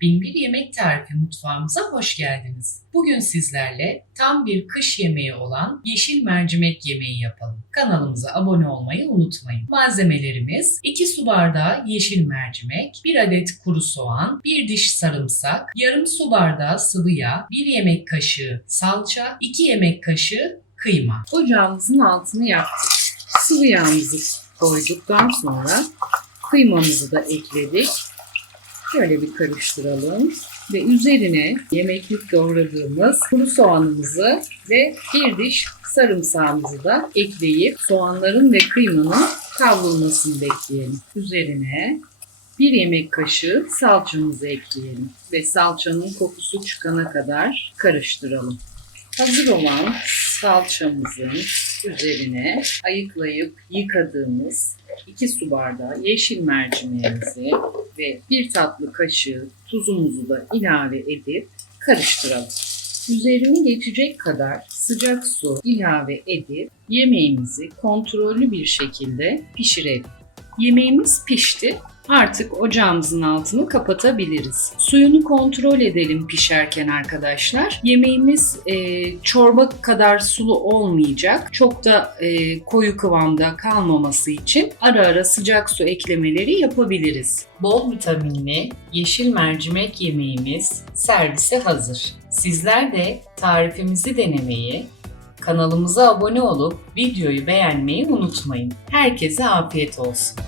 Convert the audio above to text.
Binbir Yemek Tarifi mutfağımıza hoş geldiniz. Bugün sizlerle tam bir kış yemeği olan yeşil mercimek yemeği yapalım. Kanalımıza abone olmayı unutmayın. Malzemelerimiz 2 su bardağı yeşil mercimek, 1 adet kuru soğan, 1 diş sarımsak, yarım su bardağı sıvı yağ, 1 yemek kaşığı salça, 2 yemek kaşığı kıyma. Ocağımızın altını yaktık. Sıvı yağımızı koyduktan sonra kıymamızı da ekledik. Şöyle bir karıştıralım ve üzerine yemeklik doğradığımız kuru soğanımızı ve bir diş sarımsağımızı da ekleyip soğanların ve kıymanın kavrulmasını bekleyelim. Üzerine bir yemek kaşığı salçamızı ekleyelim ve salçanın kokusu çıkana kadar karıştıralım. Hazır olan salçamızın üzerine ayıklayıp yıkadığımız 2 su bardağı yeşil mercimeğimizi ve bir tatlı kaşığı tuzumuzu da ilave edip karıştıralım. Üzerini geçecek kadar sıcak su ilave edip yemeğimizi kontrollü bir şekilde pişirelim. Yemeğimiz pişti. Artık ocağımızın altını kapatabiliriz. Suyunu kontrol edelim pişerken arkadaşlar. Yemeğimiz e, çorba kadar sulu olmayacak. Çok da e, koyu kıvamda kalmaması için ara ara sıcak su eklemeleri yapabiliriz. Bol vitaminli yeşil mercimek yemeğimiz servise hazır. Sizler de tarifimizi denemeyi, kanalımıza abone olup videoyu beğenmeyi unutmayın. Herkese afiyet olsun.